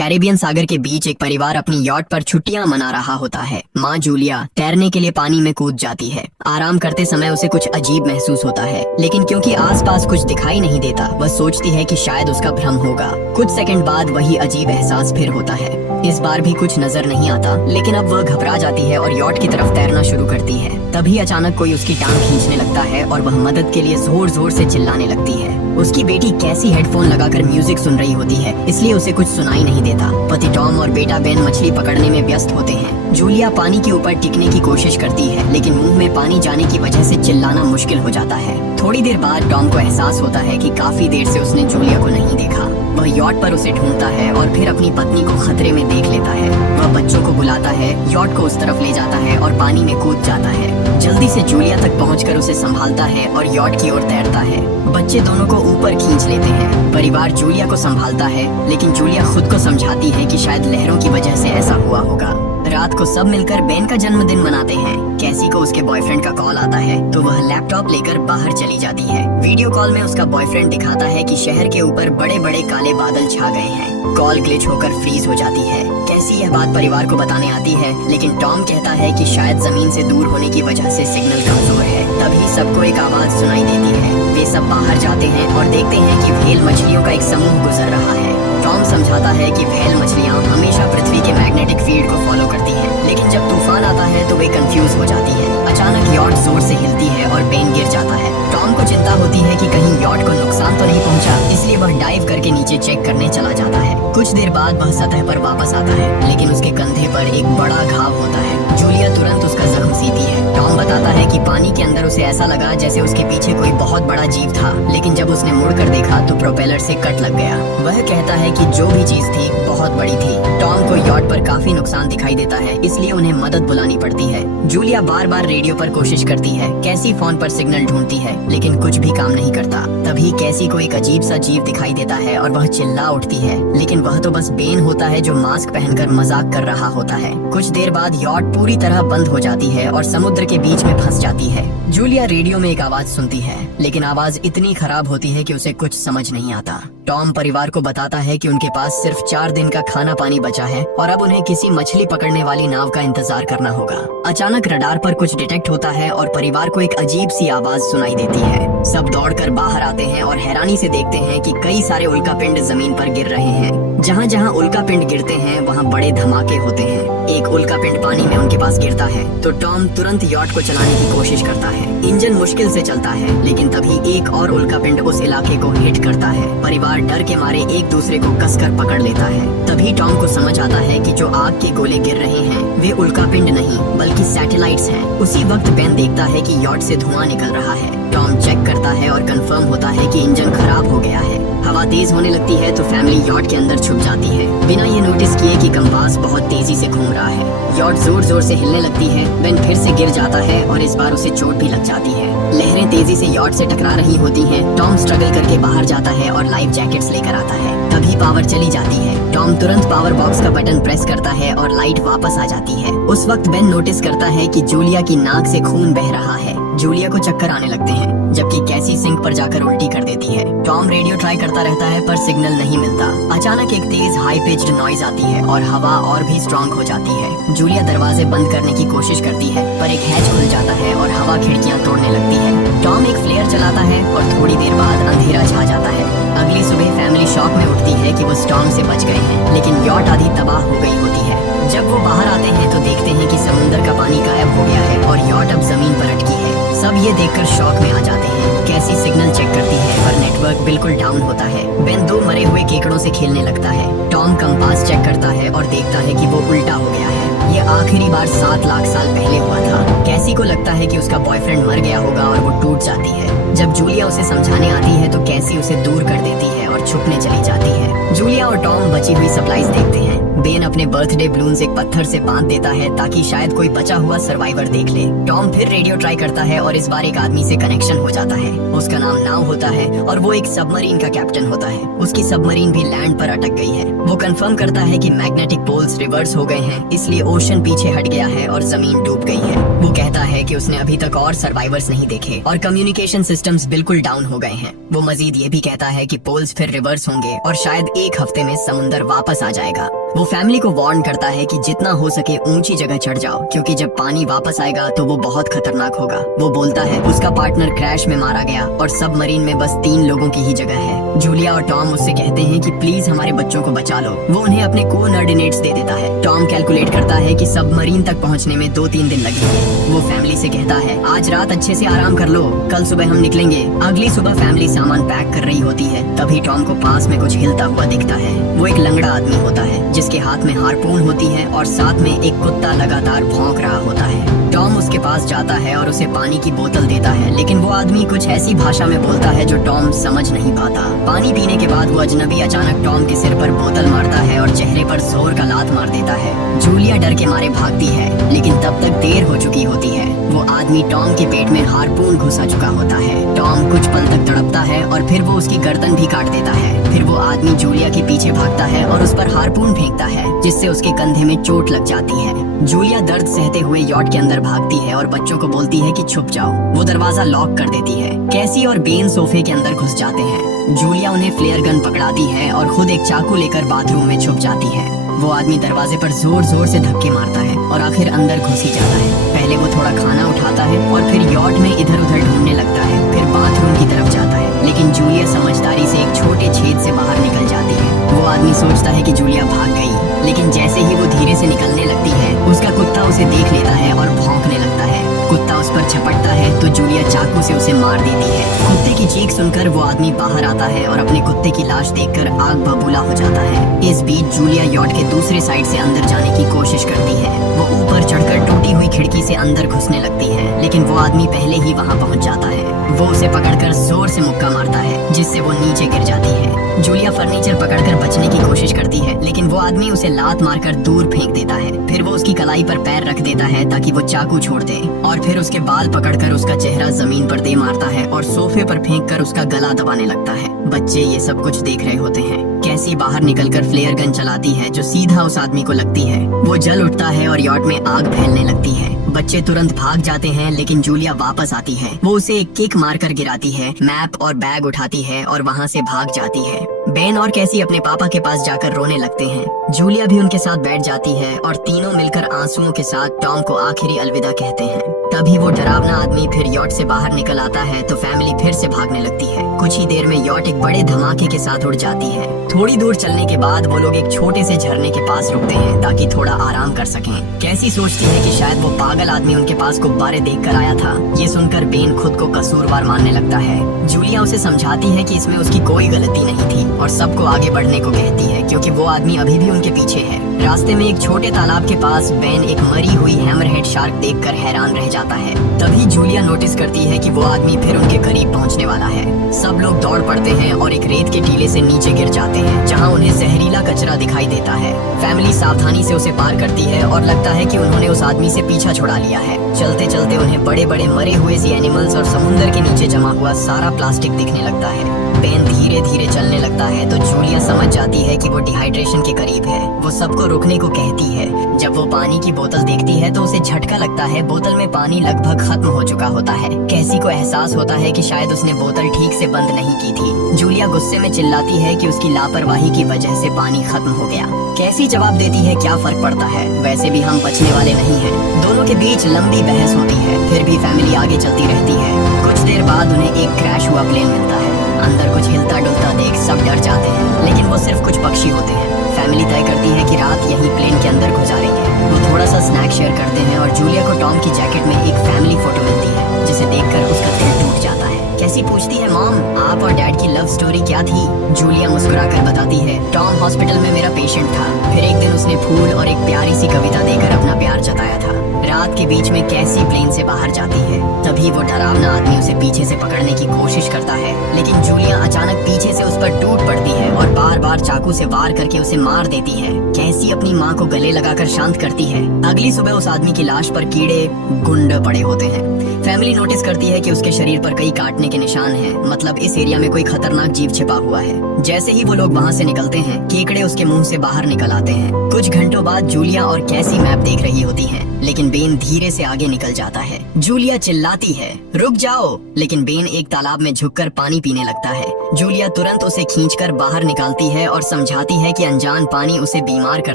Caribbean सागर के बीच एक परिवार अपनी यॉट पर छुट्टियां मना रहा होता है। माँ जूलिया तैरने के लिए पानी में कूद जाती है। आराम करते समय उसे कुछ अजीब महसूस होता है, लेकिन क्योंकि आसपास कुछ दिखाई नहीं देता, वह सोचती है कि शायद उसका भ्रम होगा। कुछ सेकंड बाद वही अजीब एहसास फिर होता है। इस बार भी कुछ नजर नहीं आता, लेकिन अब वह घबरा जाती है और यॉट की तरफ तैरना शुरू करती है। तभी अचानक कोई उसकी टांग खींचने लगता है और वह मदद के लिए जोर जोर से चिल्लाने लगती है। उसकी बेटी कैसी हेडफोन लगाकर म्यूजिक सुन रही होती है, इसलिए उसे कुछ सुनाई नहीं देता। पति टॉम और बेटा बेन मछली पकड़ने में व्यस्त होते हैं। जूलिया पानी के ऊपर टिकने की कोशिश करती है, लेकिन मुंह में पानी जाने की वजह से चिल्लाना मुश्किल हो जाता है। थोड़ी देर बाद टॉम को एहसास होता है कि काफी देर से उसने जूलिया को नहीं देखा। वह यॉट पर उसे ढूंढता है और फिर अपनी पत्नी को खतरे में देख लेता है। वह बच्चों को बुलाता है, यॉट को उस तरफ ले जाता है और पानी में कूद जाता है। जल्दी से जूलिया तक पहुंचकर उसे संभालता है और यॉट की ओर तैरता है। बच्चे दोनों को ऊपर खींच लेते हैं। परिवार जूलिया को संभालता है, लेकिन जूलिया खुद को समझाती है कि शायद लहरों की वजह से ऐसा हुआ होगा। रात को सब मिलकर बेन का जन्मदिन मनाते हैं। कैसी को उसके बॉयफ्रेंड का कॉल आता है, तो वह लैपटॉप लेकर बाहर चली जाती है। वीडियो कॉल में उसका बॉयफ्रेंड दिखाता है कि शहर के ऊपर बड़े बड़े काले बादल छा गए हैं। कॉल ग्लिच होकर फ्रीज हो जाती है। कैसी यह बात परिवार को बताने आती है, लेकिन टॉम कहता है कि शायद जमीन से दूर होने की वजह से सिग्नल कमजोर है। तभी सबको एक आवाज सुनाई देती है। वे सब बाहर जाते हैं और देखते हैं कि व्हेल मछलियों का एक समूह गुजर रहा है। टॉम समझाता है कि व्हेल मछलियाँ हमेशा पृथ्वी के मैग्नेटिक फील्ड को फॉलो करती हैं, लेकिन जब तूफान आता है तो वे कंफ्यूज हो जाती हैं। अचानक यॉट जोर से हिलती है और बेन गिर जाता है। टॉम को चिंता होती है कि कहीं यॉट को नुकसान तो नहीं पहुंचा, इसलिए वह डाइव करके नीचे चेक करने चला जाता है। कुछ देर बाद वह सतह पर वापस आता है, लेकिन उसके कंधे पर एक बड़ा घाव होता है। जूलिया तुरंत उसका जख्म सीती है। टॉम बताता है कि पानी के अंदर उसे ऐसा लगा जैसे उसके पीछे कोई बहुत बड़ा जीव था, लेकिन जब उसने मुड़कर देखा तो प्रोपेलर से कट लग गया। वह कहता है कि जो भी चीज थी बहुत बड़ी थी। टॉम को यॉट पर काफी नुकसान दिखाई देता है, इसलिए उन्हें मदद बुलानी पड़ती है। जूलिया बार बार रेडियो पर कोशिश करती है। कैसी फोन पर सिग्नल ढूंढती है, लेकिन कुछ भी काम नहीं करता। तभी कैसी को एक अजीब सा जीव दिखाई देता है और वह चिल्ला उठती है, लेकिन वह तो बस बेन होता है जो मास्क पहनकर मजाक कर रहा होता है। कुछ देर बाद यॉट पूरी तरह बंद हो जाती है और समुद्र के बीच में फंस जाती है। जूलिया रेडियो में एक आवाज सुनती है, लेकिन आवाज इतनी खराब होती है कि उसे कुछ समझ नहीं आता। टॉम परिवार को बताता है कि उनके पास सिर्फ 4 दिन का खाना पानी बचा है और अब उन्हें किसी मछली पकड़ने वाली नाव का इंतजार करना होगा। अचानक रडार पर कुछ डिटेक्ट होता है और परिवार को एक अजीब सी आवाज सुनाई देती है। सब दौड़कर बाहर आते हैं और हैरानी से देखते हैं कि कई सारे उल्कापिंड जमीन पर गिर रहे हैं। जहाँ जहाँ उल्कापिंड गिरते हैं वहाँ बड़े धमाके होते हैं। एक उल्कापिंड पानी में उनके पास गिरता है तो टॉम तुरंत यॉट को चलाने की कोशिश करता है। इंजन मुश्किल से चलता है, लेकिन तभी एक और उल्कापिंड उस इलाके को हिट करता है। परिवार डर के मारे एक दूसरे को कसकर पकड़ लेता है। तभी टॉम को समझ आता है कि जो आग के गोले गिर रहे हैं वे उल्कापिंड नहीं बल्कि सैटेलाइट्स हैं। उसी वक्त बेन देखता है कि यॉट से धुआं निकल रहा है। टॉम चेक करता है और कंफर्म होता है कि इंजन खराब हो गया है। हवा तेज होने लगती है तो फैमिली यॉट के अंदर छुप जाती है, बिना ये नोटिस किए कि कंपास बहुत तेजी से घूम रहा है। यॉट जोर जोर से हिलने लगती है। बेन फिर से गिर जाता है और इस बार उसे चोट भी लग जाती है। लहरें तेजी से यॉट से टकरा रही होती हैं। टॉम स्ट्रगल करके बाहर जाता है और लाइफ जैकेट्स लेकर आता है। तभी पावर चली जाती है। टॉम तुरंत पावर बॉक्स का बटन प्रेस करता है और लाइट वापस आ जाती है। उस वक्त बेन नोटिस करता है कि जूलिया की नाक से खून बह रहा है। जूलिया को चक्कर आने लगते हैं, जबकि कैसी सिंक पर जाकर उल्टी कर देती है। टॉम रेडियो ट्राई करता रहता है पर सिग्नल नहीं मिलता। अचानक एक तेज हाई पिच्ड नॉइज आती है और हवा और भी स्ट्रॉन्ग हो जाती है। जूलिया दरवाजे बंद करने की कोशिश करती है, पर एक हैच खुल जाता है और हवा खिड़कियां तोड़ने लगती है। टॉम एक फ्लेयर चलाता है और थोड़ी देर बाद अंधेरा छा जाता है। अगली सुबह फैमिली शॉक में उठती है कि वो स्टॉर्म से बच गए हैं, लेकिन यॉट आधी तबाह हो गई होती है। जब वो बाहर आते हैं तो देखते हैं कि समुद्र का पानी गायब हो गया है और यॉट अब जमीन पर अटकी है। सब ये देखकर शॉक में आ जाते हैं। कैसी सिग्नल चेक करती है पर नेटवर्क बिल्कुल डाउन होता है। बेन 2 मरे हुए केकड़ों से खेलने लगता है। टॉम कंपास चेक करता है और देखता है कि वो उल्टा हो गया है। ये आखिरी बार 7 लाख साल पहले हुआ था। कैसी को लगता है कि उसका बॉयफ्रेंड मर गया होगा और वो टूट जाती है। जब जूलिया उसे समझाने आती है तो कैसी उसे दूर कर देती है और छुपने चली जाती है। जूलिया और टॉम बची हुई सप्लाईज देखते हैं। बेन अपने बर्थडे बलून्स एक पत्थर से बांध देता है ताकि शायद कोई बचा हुआ सर्वाइवर देख ले। टॉम फिर रेडियो ट्राई करता है और इस बार एक आदमी से कनेक्शन हो जाता है। उसका नाम नाव होता है और वो एक सबमरीन का कैप्टन होता है। उसकी सबमरीन भी लैंड पर अटक गई है। वो कंफर्म करता है कि मैग्नेटिक पोल्स रिवर्स हो गए हैं, इसलिए ओशन पीछे हट गया है और जमीन डूब गई है। वो कहता है कि उसने अभी तक और सर्वाइवर्स नहीं देखे और कम्युनिकेशन सिस्टम्स बिल्कुल डाउन हो गए हैं। वो मजीद ये भी कहता है कि पोल्स फिर रिवर्स होंगे और शायद एक हफ्ते में समुंदर वापस आ जाएगा। वो फैमिली को वार्न करता है कि जितना हो सके ऊंची जगह चढ़ जाओ, क्योंकि जब पानी वापस आएगा तो वो बहुत खतरनाक होगा। वो बोलता है उसका पार्टनर क्रैश में मारा गया और सबमरीन में बस 3 लोगों की ही जगह है। जूलिया और टॉम उससे कहते हैं कि प्लीज हमारे बच्चों को बचा लो। वो उन्हें अपने कोऑर्डिनेट्स दे देता है। टॉम कैलकुलेट करता है कि सबमरीन तक पहुंचने में 2-3 दिन लगेंगे। वो फैमिली से कहता है आज रात अच्छे से आराम कर लो, कल सुबह हम निकलेंगे। अगली सुबह फैमिली सामान पैक कर रही होती है, तभी टॉम को पास में कुछ हिलता हुआ दिखता है। वो एक लंगड़ा आदमी होता है जिसके हाथ में हार्पून होती है और साथ में एक कुत्ता लगातार भौंक रहा होता है। टॉम उसके पास जाता है और उसे पानी की बोतल देता है, लेकिन वो आदमी कुछ ऐसी भाषा में बोलता है जो टॉम समझ नहीं पाता। पानी पीने के बाद वो अजनबी अचानक टॉम के सिर पर बोतल मारता है और चेहरे पर जोर का लात मार देता है। जूलिया डर के मारे भागती है, लेकिन तब तक देर हो चुकी होती है। वो आदमी टॉम के पेट में हार्पून घुसा चुका होता है। टॉम कुछ पल तक तड़पता है और फिर वो उसकी गर्दन भी काट देता है। फिर वो आदमी जूलिया के पीछे भागता है और उस पर हार्पून फेंकता है, जिससे उसके कंधे में चोट लग जाती है। जूलिया दर्द सहते हुए यॉट के अंदर भागती है और बच्चों को बोलती है कि छुप जाओ। वो दरवाजा लॉक कर देती है। कैसी और बेन सोफे के अंदर घुस जाते हैं। जूलिया उन्हें फ्लेयर गन पकड़ाती है और खुद एक चाकू लेकर बाथरूम में छुप जाती है। वो आदमी दरवाजे पर जोर जोर से धक्के मारता है और आखिर अंदर घुस ही जाता है। पहले वो थोड़ा खाना उठाता है और फिर यॉट में इधर उधर ढूंढने लगता है, फिर बाथरूम की तरफ जाता है, लेकिन जूलिया समझदारी से एक छोटे छेद से बाहर निकल जाती है। वो आदमी सोचता है कि जूलिया भाग गई, लेकिन जैसे ही वो धीरे से निकलने लगती है, उसका कुत्ता उसे देख लेता है और भौंकने लगता है। कुत्ता उस पर झपटता है तो जूलिया चाकू से उसे मार देती है। कुत्ते की चीख सुनकर वो आदमी बाहर आता है और अपने कुत्ते की लाश देखकर आग बबूला हो जाता है। इस बीच जूलिया यॉट के दूसरे साइड से अंदर जाने की कोशिश करती है। वो ऊपर चढ़कर टूटी हुई खिड़की से अंदर घुसने लगती है, लेकिन वो आदमी पहले ही वहाँ पहुँच जाता है। वो उसे पकड़कर जोर से मुक्का मारता है, जिससे वो नीचे गिर जाती है। जूलिया फर्नीचर पकड़कर बचने की कोशिश करती है, लेकिन वो आदमी उसे लात मारकर दूर फेंक देता है। फिर वो उसकी कलाई पर पैर रख देता है ताकि वो चाकू छोड़ दे, और फिर उसके बाल पकड़कर उसका चेहरा जमीन पर दे मारता है और सोफे पर फेंककर उसका गला दबाने लगता है। बच्चे ये सब कुछ देख रहे होते हैं। कैसी बाहर निकलकर फ्लेयर गन चलाती है जो सीधा उस आदमी को लगती है। वो जल उठता है और यॉट में आग फैलने लगती है। बच्चे तुरंत भाग जाते हैं, लेकिन जूलिया वापस आती है। वो उसे एक किक मारकर गिराती है, मैप और बैग उठाती है और वहाँ से भाग जाती है। बेन और कैसी अपने पापा के पास जाकर रोने लगते हैं। जूलिया भी उनके साथ बैठ जाती है और तीनों मिलकर आंसुओं के साथ टॉम को आखिरी अलविदा कहते हैं। तभी वो डरावना आदमी फिर यॉट से बाहर निकल आता है तो फैमिली फिर से भागने लगती है। कुछ ही देर में यॉट एक बड़े धमाके के साथ उड़ जाती है। थोड़ी दूर चलने के बाद वो लोग एक छोटे से झरने के पास रुकते हैं ताकि थोड़ा आराम कर सकें। कैसी सोचती है कि शायद वो पागल आदमी उनके पास गुब्बारे देख कर आया था। ये सुनकर बेन खुद को कसूरवार मानने लगता है। जूलिया उसे समझाती है कि इसमें उसकी कोई गलती नहीं थी और सबको आगे बढ़ने को कहती है, क्योंकि वो आदमी अभी भी उनके पीछे है। रास्ते में एक छोटे तालाब के पास बेन एक मरी हुई हैमरहेड शार्क देखकर हैरान रह जाता है। तभी जूलिया नोटिस करती है कि वो आदमी फिर उनके करीब पहुंचने वाला है। सब लोग दौड़ पड़ते हैं और एक रेत के टीले से नीचे गिर जाते हैं, जहां उन्हें जहरीला कचरा दिखाई देता है। फैमिली सावधानी से उसे पार करती है और लगता है कि उन्होंने उस आदमी से पीछा छुड़ा लिया है। चलते चलते उन्हें बड़े बड़े मरे हुए सी एनिमल्स और समुद्र के नीचे जमा हुआ सारा प्लास्टिक दिखने लगता है। बेन धीरे धीरे चलने लगता है तो जूलिया समझ जाती है कि वो डिहाइड्रेशन के करीब है। वो सबको रुकने को कहती है। जब वो पानी की बोतल देखती है तो उसे झटका लगता है। बोतल में पानी लगभग खत्म हो चुका होता है। कैसी को एहसास होता है कि शायद उसने बोतल ठीक से बंद नहीं की थी। जूलिया गुस्से में चिल्लाती है कि उसकी लापरवाही की वजह से पानी खत्म हो गया। कैसी जवाब देती है क्या फर्क पड़ता है, वैसे भी हम बचने वाले नहीं हैं। दोनों के बीच लंबी बहस होती है, फिर भी फैमिली आगे चलती रहती है। कुछ देर बाद उन्हें एक क्रैश हुआ प्लेन मिलता है। अंदर कुछ हिलता डुलता देख सब डर जाते हैं, लेकिन वो सिर्फ कुछ पक्षी होते हैं। फैमिली तय करती है कि रात यहीं प्लेन के अंदर गुजारेंगे। वो थोड़ा सा स्नैक शेयर करते हैं और जूलिया को टॉम की जैकेट में एक फैमिली फोटो मिलती है, जिसे देखकर उसका दिल टूट जाता है। कैसी पूछती है, मॉम आप और डैड की लव स्टोरी क्या थी? जूलिया मुस्कुराकर बताती है, टॉम हॉस्पिटल में मेरा पेशेंट था। फिर एक दिन उसने फूल और एक प्यारी सी कविता देकर अपना प्यार जताया था। रात के बीच में कैसी प्लेन से बाहर जाती है। तभी वो डरावना आदमी उसे पीछे से पकड़ने की कोशिश करता है, लेकिन जूलिया अचानक पीछे से उस पर टूट पड़ती है और बार बार चाकू से वार करके उसे मार देती है। कैसी अपनी माँ को गले लगाकर शांत करती है। अगली सुबह उस आदमी की लाश पर कीड़े गुंड पड़े होते हैं। फैमिली नोटिस करती है कि उसके शरीर पर कई काटने के निशान हैं, मतलब इस एरिया में कोई खतरनाक जीव छिपा हुआ है। जैसे ही वो लोग वहाँ से निकलते हैं, केकड़े उसके मुंह से बाहर निकल आते हैं। कुछ घंटों बाद जूलिया और कैसी मैप देख रही होती हैं, लेकिन बेन धीरे से आगे निकल जाता है। जूलिया चिल्लाती है, रुक जाओ, लेकिन बेन एक तालाब में झुककर पानी पीने लगता है। जूलिया तुरंत उसे खींचकर बाहर निकालती है और समझाती है कि अनजान पानी उसे बीमार कर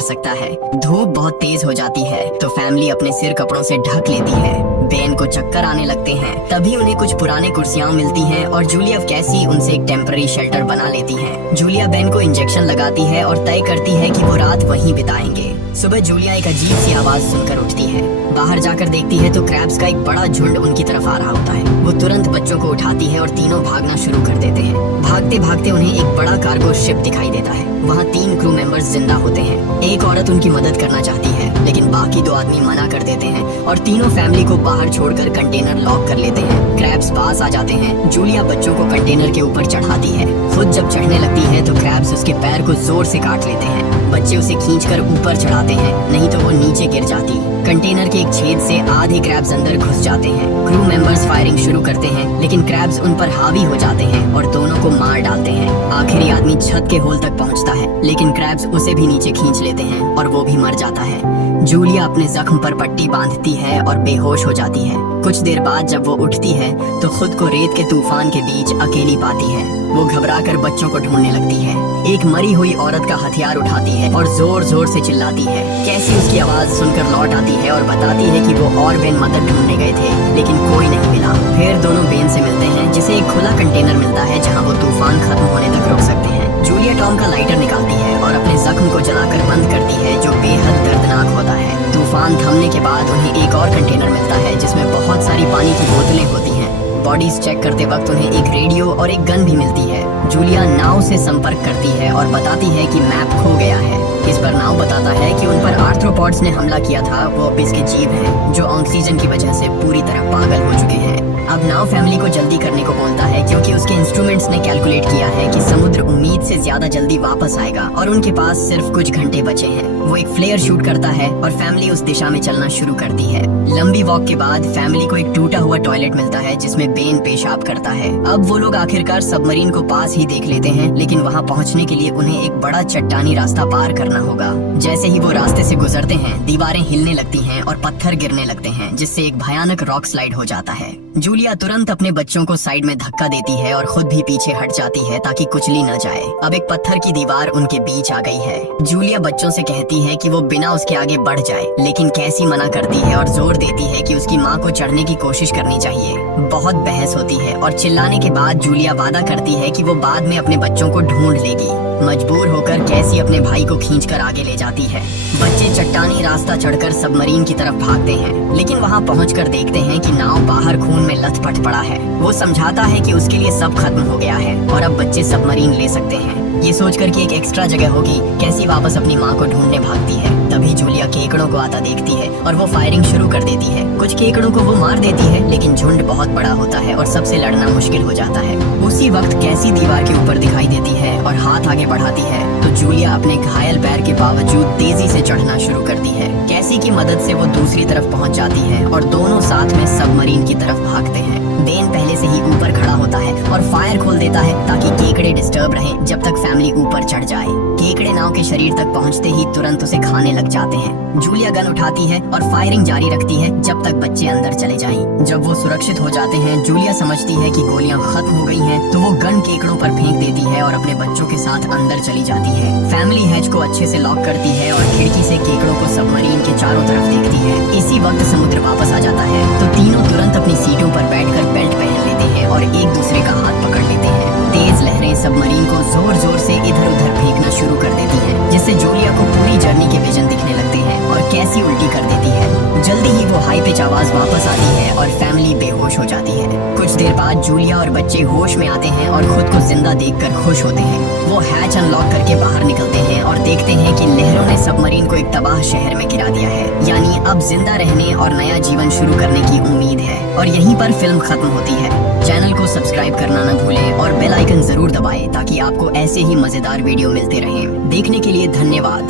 सकता है। धूप बहुत तेज हो जाती है तो फैमिली अपने सिर कपड़ों से ढक लेती है। बेन को चक्कर आने लगते हैं। तभी उन्हें कुछ पुराने कुर्सियां मिलती हैं और जूलिया कैसी उनसे एक टेम्पररी शेल्टर बना लेती है। जूलिया बेन को इंजेक्शन लगाती है और तय करती है कि वो रात वहीं बिताएंगे। सुबह जूलिया एक अजीब सी आवाज सुनकर उठती है। बाहर जाकर देखती है तो क्रैब्स का एक बड़ा झुंड उनकी तरफ आ रहा होता है। वो तुरंत बच्चों को उठाती है और तीनों भागना शुरू कर देते हैं। भागते भागते उन्हें एक बड़ा कार्गो शिप दिखाई देता है। वहाँ 3 क्रू मेंबर्स जिंदा होते हैं। एक औरत उनकी मदद करना चाहती है, लेकिन बाकी 2 आदमी मना कर देते हैं और तीनों फैमिली को बाहर छोड़कर कंटेनर लॉक कर लेते हैं। क्रैब्स पास आ जाते हैं। जूलिया बच्चों को कंटेनर के ऊपर चढ़ाती है। खुद जब चढ़ने लगती है तो क्रैब्स उसके पैर को जोर से काट लेते हैं। बच्चे उसे खींचकर ऊपर चढ़ाते हैं, नहीं तो वो नीचे गिर जाती। कंटेनर के एक छेद से आधे क्रैब्स अंदर घुस जाते हैं। क्रू मेंबर्स फायरिंग शुरू करते हैं, लेकिन क्रैब्स उन पर हावी हो जाते हैं और दोनों को मार डालते हैं। आखिरी आदमी छत के होल तक पहुंचता है, लेकिन क्रैब्स उसे भी नीचे खींच लेते हैं और वो भी मर जाता है। जूलिया अपने जख्म पर पट्टी बांधती है और बेहोश हो जाती है। कुछ देर बाद जब वो उठती है तो खुद को रेत के तूफान के बीच अकेली पाती है। वो घबराकर बच्चों को ढूंढने लगती है। एक मरी हुई औरत का हथियार उठाती है और जोर जोर से चिल्लाती है। कैसी उसकी आवाज सुनकर लौट आती है और बताती है कि वो और बेन मदद ढूंढने गए थे, लेकिन कोई नहीं मिला। फिर दोनों बेन से मिलते हैं, जिसे एक खुला कंटेनर मिलता है जहाँ वो तूफान खत्म होने तक रुक सकते हैं। जूलिया टॉम का लाइटर निकालती है और अपने जख्म को जलाकर बंद करती है, जो बेहद दर्दनाक होता है। तूफान थमने के बाद उन्हें एक और कंटेनर मिलता है जिसमें बहुत सारी पानी की बोतलें होती हैं। बॉडीज चेक करते वक्त उन्हें एक रेडियो और एक गन भी मिलती है। जूलिया नाव से संपर्क करती है और बताती है कि मैप खो गया है। इस पर नाव बताता है कि उन पर आर्थ्रोपॉड्स ने हमला किया था। वो अब इसके जीव हैं, जो ऑक्सीजन की वजह से पूरी तरह पागल हो चुके हैं। अब नाव फैमिली को जल्दी करने को बोलता है, क्योंकि उसके इंस्ट्रूमेंट्स ने कैलकुलेट किया है कि समुद्र उम्मीद से ज्यादा जल्दी वापस आएगा और उनके पास सिर्फ कुछ घंटे बचे हैं। वो एक फ्लेयर शूट करता है और फैमिली उस दिशा में चलना शुरू करती है। लंबी वॉक के बाद फैमिली को एक टूटा हुआ टॉयलेट मिलता है जिसमें बेन पेशाब करता है। अब वो लोग आखिरकार सबमरीन को पास ही देख लेते हैं, लेकिन वहाँ पहुँचने के लिए उन्हें एक बड़ा चट्टानी रास्ता पार करना होगा। जैसे ही वो रास्ते से गुजरते हैं, दीवारें हिलने लगती हैं और पत्थर गिरने लगते हैं, जिससे एक भयानक रॉक स्लाइड हो जाता है। जूलिया तुरंत अपने बच्चों को साइड में धक्का देती है और खुद भी पीछे हट जाती है ताकि कुचली न जाए। अब एक पत्थर की दीवार उनके बीच आ गई है। जूलिया बच्चों से कहती है कि वो बिना उसके आगे बढ़ जाए, लेकिन कैसी मना करती है और जोर देती है कि उसकी माँ को चढ़ने की कोशिश करनी चाहिए। बहुत बहस होती है और चिल्लाने के बाद जूलिया वादा करती है कि वो बाद में अपने बच्चों को ढूंढ लेगी। मजबूर होकर कैसी अपने भाई को खींचकर आगे ले जाती है। बच्चे चट्टानी रास्ता चढ़कर सबमरीन की तरफ भागते हैं, लेकिन वहाँ पहुंचकर देखते हैं कि नाव बाहर खून में लथपथ पड़ा है। वो समझाता है कि उसके लिए सब खत्म हो गया है और अब बच्चे सबमरीन ले सकते हैं। ये सोचकर कि एक एक्स्ट्रा जगह होगी, कैसी वापस अपनी माँ को ढूंढने भागती है। तभी जूलिया केकड़ों को आता देखती है और वो फायरिंग शुरू कर देती है। कुछ केकड़ों को वो मार देती है, लेकिन झुंड बहुत बड़ा होता है और सबसे लड़ना मुश्किल हो जाता है। उसी वक्त कैसी दीवार के ऊपर दिखाई देती है और हाथ आगे बढ़ाती है तो जूलिया अपने घायल पैर के बावजूद तेजी से चढ़ना शुरू करती है। कैसी की मदद से वो दूसरी तरफ पहुंच जाती है और दोनों साथ में सबमरीन की तरफ भागते हैं। बेन पहले से ही ऊपर खड़ा होता है और फायर खोल देता है ताकि केकड़े डिस्टर्ब रहें जब तक फैमिली ऊपर चढ़ जाए। केकड़े नाव के शरीर तक पहुंचते ही तुरंत उसे खाने लग जाते हैं। जूलिया गन उठाती है और फायरिंग जारी रखती है जब तक बच्चे अंदर चले जाएं। जब वो सुरक्षित हो जाते हैं, जूलिया समझती है कि गोलियां खत्म हो गई हैं, तो वो गन केकड़ों पर फेंक देती है और अपने बच्चों के साथ अंदर चली जाती है। फैमिली हैच को अच्छे से लॉक करती है और खिड़की से केकड़ों को सबमरीन के चारों तरफ देखती है। इसी वक्त समुद्र वापस आ जाता है तो तीनों तुरंत अपनी सीटों पर बैठकर बेल्ट पहन लेते हैं और एक दूसरे का हाथ पकड़ लेते हैं। तेज लहरें सबमरीन को जोर जोर से इधर उधर फेंकना शुरू कर देती हैं, जिससे जूलिया को पूरी जर्नी के विजन दिखने लगते हैं और कैसी उल्टी कर देती है। जल्दी ही वो हाई पिच आवाज वापस आती है और फैमिली बेहोश हो जाती है। कुछ देर बाद बाद जूलिया और बच्चे होश में आते हैं और खुद को जिंदा देखकर खुश होते हैं। वो हैच अनलॉक करके बाहर निकलते हैं और देखते हैं कि लहरों ने सबमरीन को एक तबाह शहर में गिरा दिया है। यानी अब जिंदा रहने और नया जीवन शुरू करने की उम्मीद है। और यहीं पर फिल्म खत्म होती है। चैनल को सब्सक्राइब करना न भूलें और बेल आइकन जरूर दबाएं ताकि आपको ऐसे ही मजेदार वीडियो मिलते रहें। देखने के लिए धन्यवाद।